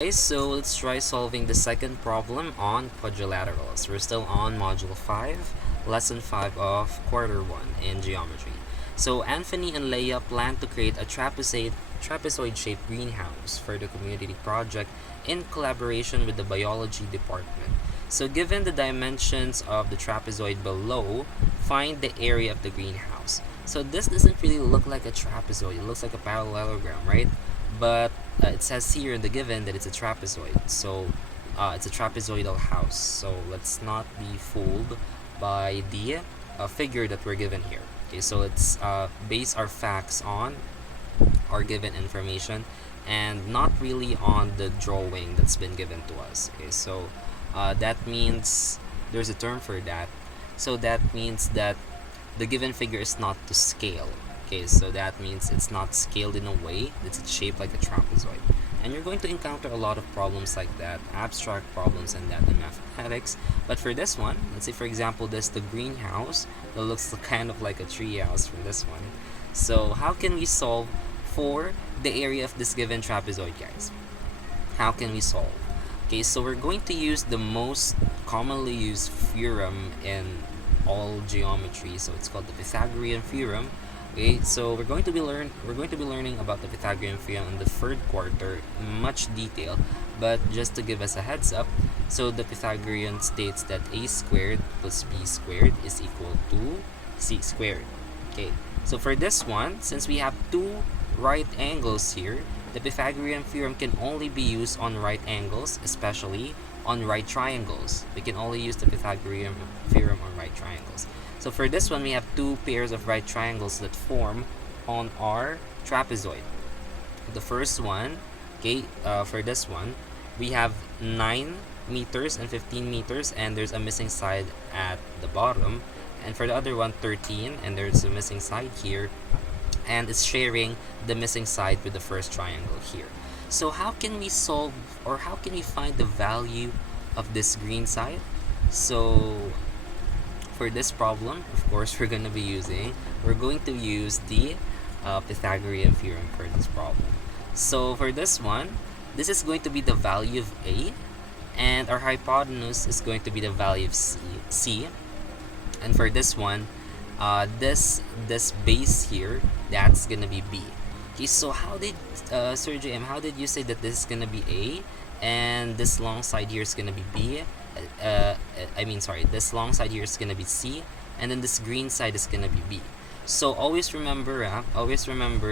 Okay, so let's try solving the second problem on quadrilaterals. We're still on Module 5, Lesson 5 of Quarter 1 in Geometry. So Anthony and Leia plan to create a trapezoid-shaped greenhouse for the community project in collaboration with the biology department. So given the dimensions of the trapezoid below, find the area of the greenhouse. So this doesn't really look like a trapezoid, it looks like a parallelogram, right? But it says here in the given that it's a trapezoid, so it's a trapezoidal house. So let's not be fooled by the figure that we're given here. Okay, so let's base our facts on our given information and not really on the drawing that's been given to us. Okay, so that means there's a term for that. So that means that the given figure is not to scale. Okay, so that means it's not scaled in a way that it's shaped like a trapezoid. And you're going to encounter a lot of problems like that, abstract problems and that in mathematics. But for this one, let's say for example this the greenhouse that looks kind of like a treehouse for this one. So how can we solve for the area of this given trapezoid, guys? How can we solve? Okay, so we're going to use the most commonly used theorem in all geometry. So it's called the Pythagorean Theorem. Okay, so we're going to be learning about the Pythagorean theorem in the third quarter in much detail, but just to give us a heads up, so the Pythagorean states that a squared plus b squared is equal to c squared. Okay, so for this one, since we have two right angles here, the Pythagorean theorem can only be used on right angles, especially on right triangles. We can only use the Pythagorean theorem on right triangles. So for this one, we have two pairs of right triangles that form on our trapezoid. The first one, okay, for this one, we have 9 meters and 15 meters, and there's a missing side at the bottom. And for the other one, 13, and there's a missing side here, and it's sharing the missing side with the first triangle here. So how can we solve, or how can we find the value of this green side? So for this problem, of course, we're going to use the Pythagorean theorem for this problem. So for this one, this is going to be the value of A, and our hypotenuse is going to be the value of C. And for this one, this base here, that's going to be B. Okay, so how did Sir JM, how did you say that this is going to be A and this long side here is going to be B? This long side here is going to be C, and then this green side is going to be B. So always remember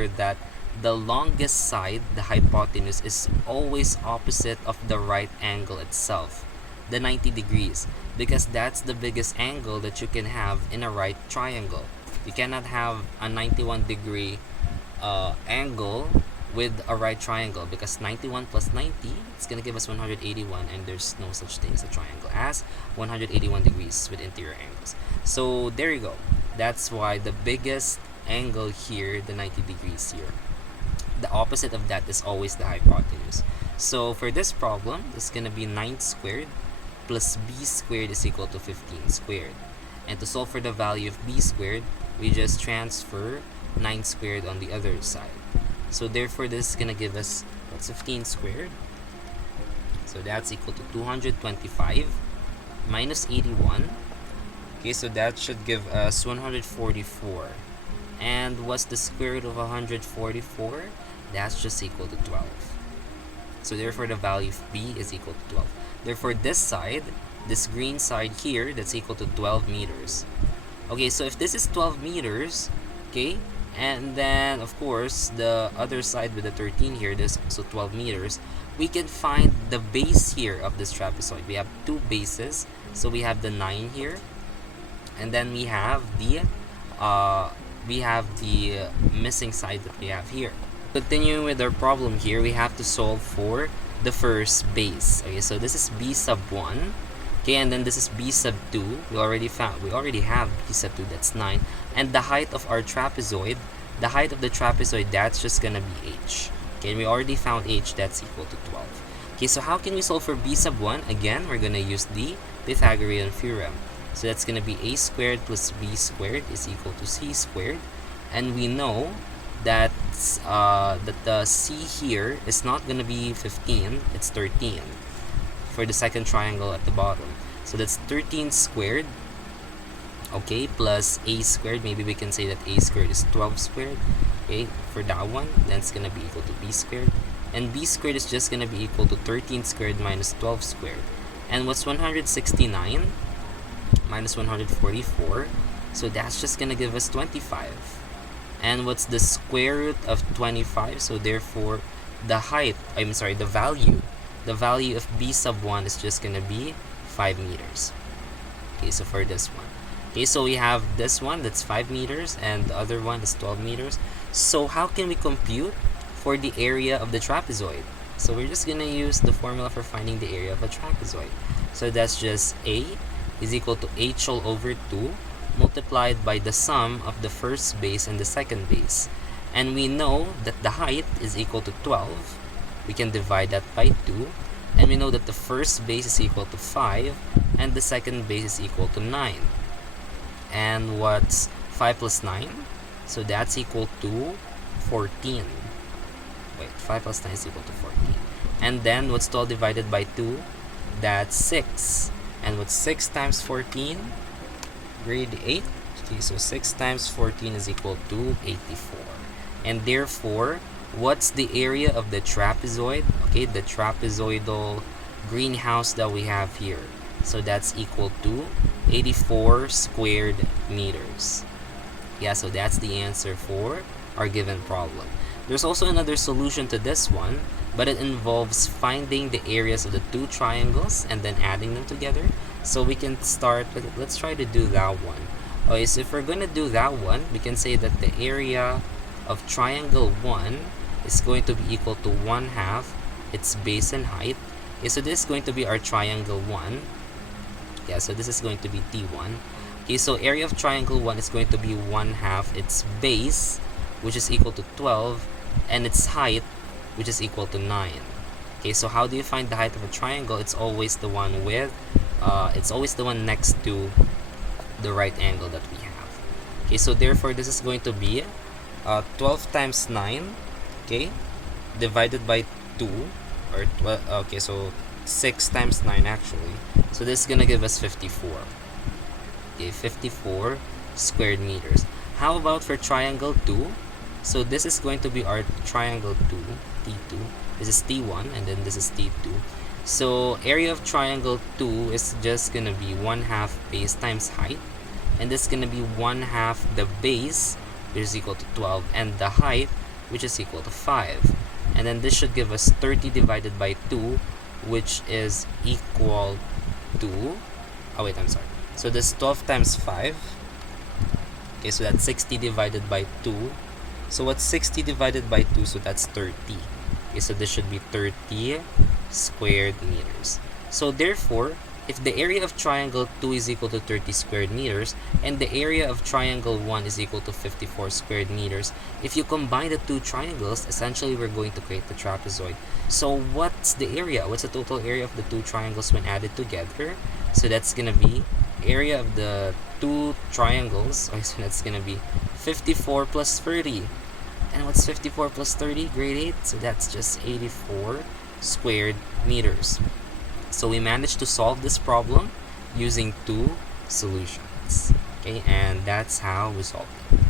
that the longest side, the hypotenuse, is always opposite of the right angle itself, the 90 degrees, because that's the biggest angle that you can have in a right triangle. You cannot have a 91 degree angle with a right triangle, because 91 plus 90, it's going to give us 181, and there's no such thing as a triangle as 181 degrees with interior angles. So there you go. That's why the biggest angle here, the 90 degrees here, the opposite of that is always the hypotenuse. So for this problem, it's going to be 9 squared plus b squared is equal to 15 squared. And to solve for the value of b squared, we just transfer 9 squared on the other side. So therefore, this is going to give us, what's 15 squared? So that's equal to 225 minus 81. Okay, so that should give us 144. And what's the square root of 144? That's just equal to 12. So therefore, the value of b is equal to 12. Therefore, this side, this green side here, that's equal to 12 meters. Okay, so if this is 12 meters, okay, and then of course the other side with the 13 here, this also 12 meters, we can find the base here of this trapezoid. We have two bases, so we have the 9 here, and then we have the missing side that we have here. Continuing with our problem here, we have to solve for the first base. Okay, so this is b sub 1. Okay, and then this is b sub 2. We already have b sub 2, that's 9. And the height of our trapezoid, that's just gonna be h. Okay, and we already found h, that's equal to 12. Okay, so how can we solve for b sub 1? Again, we're gonna use the Pythagorean theorem. So that's gonna be a squared plus b squared is equal to c squared. And we know that the C here is not gonna be 15, it's 13 for the second triangle at the bottom. So that's 13 squared, okay, plus a squared. Maybe we can say that a squared is 12 squared, okay, for that one. Then it's gonna be equal to b squared, and b squared is just gonna be equal to 13 squared minus 12 squared. And what's 169 minus 144? So that's just gonna give us 25. And what's the square root of 25? So therefore the value of b sub 1 is just gonna be 5 meters. Okay, so for this one, okay, so we have this one that's 5 meters and the other one is 12 meters. So how can we compute for the area of the trapezoid? So we're just gonna use the formula for finding the area of a trapezoid. So that's just a is equal to h all over 2 multiplied by the sum of the first base and the second base. And we know that the height is equal to 12. We can divide that by 2. And we know that the first base is equal to 5 and the second base is equal to 9. And what's 5 plus 9? So that's equal to 14. Wait, 5 plus 9 is equal to 14. And then what's 12 divided by 2? That's 6. And what's 6 times 14? Grade 8. Okay, so 6 times 14 is equal to 84. And therefore, what's the area of the trapezoid? Okay, the trapezoidal greenhouse that we have here. So that's equal to 84 squared meters. Yeah, so that's the answer for our given problem. There's also another solution to this one, but it involves finding the areas of the two triangles and then adding them together. So we can start with, let's try to do that one. Okay, so if we're going to do that one, we can say that the area of triangle 1 is going to be equal to 1/2 its base and height. Okay, so this is going to be our triangle 1. Yeah, so this is going to be T1. Okay, so area of triangle 1 is going to be 1/2 its base, which is equal to 12, and its height, which is equal to 9. Okay, so how do you find the height of a triangle? It's always the one next to the right angle that we have. Okay, so therefore this is going to be 12 times 9, okay, divided by 2, or 12, okay, so 6 times 9 actually. So this is gonna give us 54. Okay, 54 squared meters. How about for triangle 2? So this is going to be our triangle 2, T2. This is T1, and then this is T2. So area of triangle 2 is just gonna be 1/2 base times height, and this is gonna be 1/2 the base, which is equal to 12, and the height, which is equal to 5. And then this should give us 30 divided by 2, which is equal to, so this 12 times 5. Okay, so that's 60 divided by 2. So what's 60 divided by 2? So that's 30. Okay, so this should be 30 squared meters. So therefore, if the area of triangle 2 is equal to 30 squared meters and the area of triangle 1 is equal to 54 squared meters, if you combine the two triangles, essentially we're going to create the trapezoid. So what's the area? What's the total area of the two triangles when added together? So that's going to be area of the two triangles. So that's going to be 54 plus 30. And what's 54 plus 30? Grade 8. So that's just 84 squared meters. So we managed to solve this problem using two solutions. Okay, and that's how we solved it.